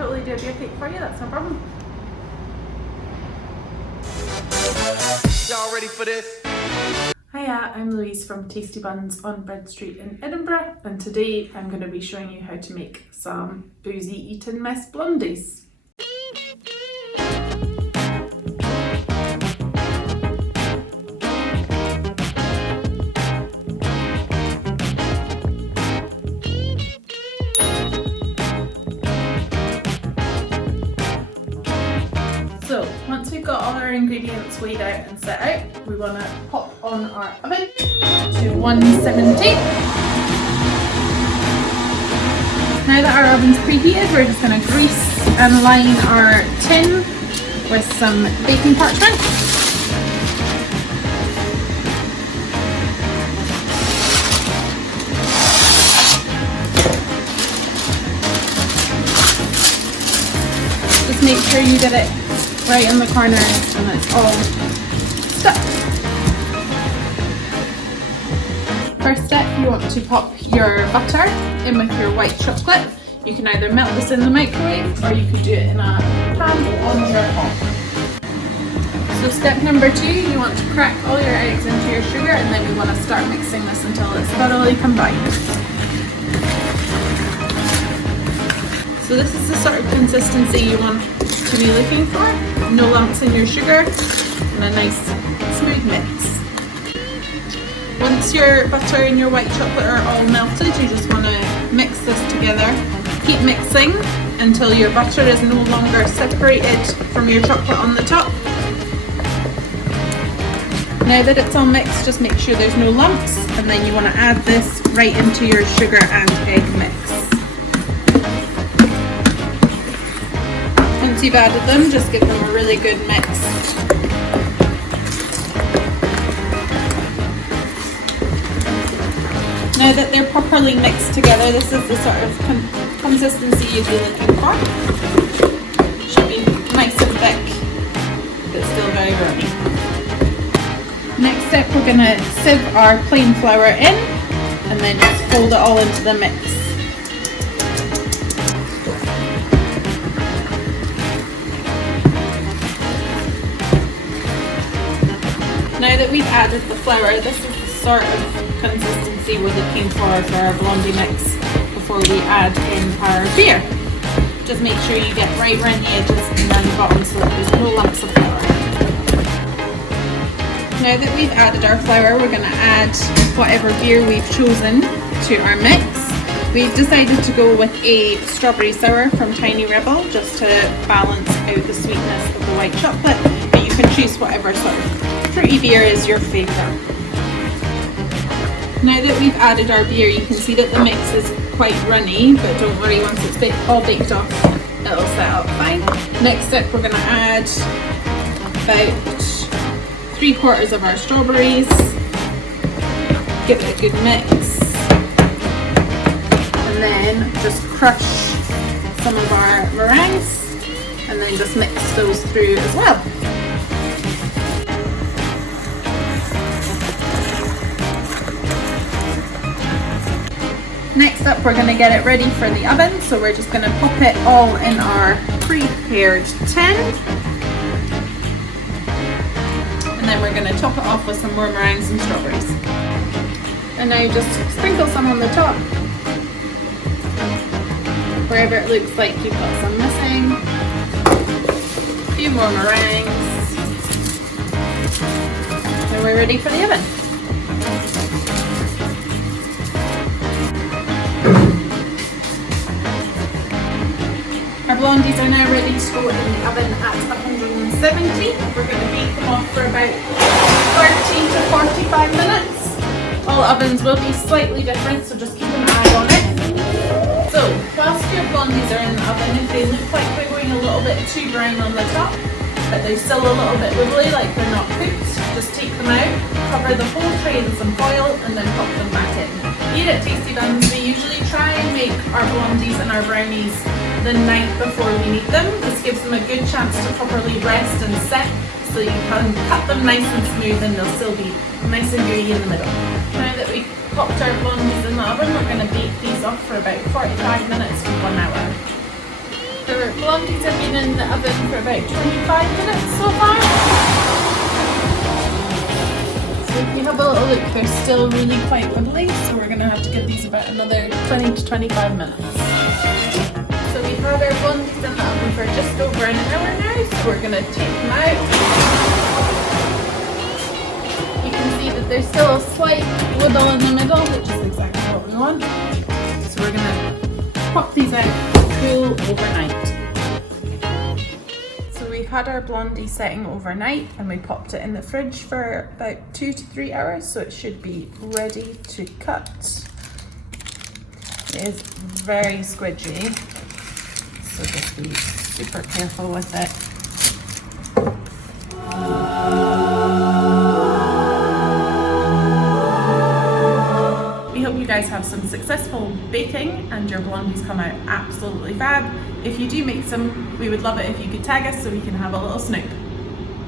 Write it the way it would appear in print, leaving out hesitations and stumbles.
totally do a beer cake for you, that's no problem. Y'all ready for this? Hiya, I'm Louise from Tasty Buns on Bread Street in Edinburgh, and today I'm going to be showing you how to make some boozy Eton mess blondies. So once we've got all our ingredients weighed out and set out, we want to pop on our oven to 170. Now that our oven's preheated, we're just going to grease and line our tin with some baking parchment. Just make sure you get it right in the corner and it's all stuck. First step, you want to pop your butter in with your white chocolate. You can either melt this in the microwave or you could do it in a pan on your hob. So step number 2, you want to crack all your eggs into your sugar, and then we want to start mixing this until it's thoroughly combined. So this is the sort of consistency you want to be looking for. No lumps in your sugar and a nice smooth mix. Once your butter and your white chocolate are all melted, you just want to mix this together. Keep mixing until your butter is no longer separated from your chocolate on the top. Now that it's all mixed, just make sure there's no lumps, and then you want to add this right into your sugar and egg mix. Once you've added them, just give them a really good mix. Now that they're properly mixed together, this is the sort of consistency you'd be looking for. Should be nice and thick, but still very runny. Next step, we're going to sieve our plain flour in, and then just fold it all into the mix. Now that we've added the flour, this is the sort of consistency we're looking for our blondie mix before we add in our beer. Just make sure you get right around the edges and around the bottom so that there's no lumps of flour. Now that we've added our flour, we're going to add whatever beer we've chosen to our mix. We've decided to go with a strawberry sour from Tiny Rebel just to balance out the sweetness of the white chocolate, but you can choose whatever sort of fruity beer is your favourite. Now that we've added our beer, you can see that the mix is quite runny, but don't worry, once it's all baked off, it'll set up fine. Next step, we're going to add about 3/4 of our strawberries, give it a good mix, and then just crush some of our meringues, and then just mix those through as well. Next up, we're going to get it ready for the oven, so we're just going to pop it all in our prepared tin, and then we're going to top it off with some more meringues and strawberries. And now just sprinkle some on the top, wherever it looks like you've got some missing. A few more meringues, and we're ready for the oven. Our blondies are now ready to go in the oven at 170. We're going to bake them off for about 30 to 45 minutes. All ovens will be slightly different, so just keep an eye on it. So, whilst your blondies are in the oven, if they look like they're going a little bit too brown on the top, but they're still a little bit wibbly, like they're not cooked, just take them out, cover the whole tray in some foil, and then pop them back in. Here at Tasty Buns, we usually try and make our blondies and our brownies the night before we need them. This gives them a good chance to properly rest and set, so you can cut them nice and smooth and they'll still be nice and gooey in the middle. Now that we've popped our blondies in the oven, we're going to bake these off for about 45 minutes to 1 hour. The Our blondies have been in the oven for about 25 minutes so far. So if you have a little look, they're still really quite wiggly, so we're going to have to give these about another 20 to 25 minutes. So we've had our blondies in the oven for just over an hour now, so we're going to take them out. You can see that there's still a slight wiggle in the middle, which is exactly what we want. So we're going to pop these out to cool overnight. So we've had our blondie setting overnight and we popped it in the fridge for about 2 to 3 hours, so it should be ready to cut. It is very squidgy, so just be super careful with it. We hope you guys have some successful baking and your blondies come out absolutely fab. If you do make some, we would love it if you could tag us so we can have a little snoop.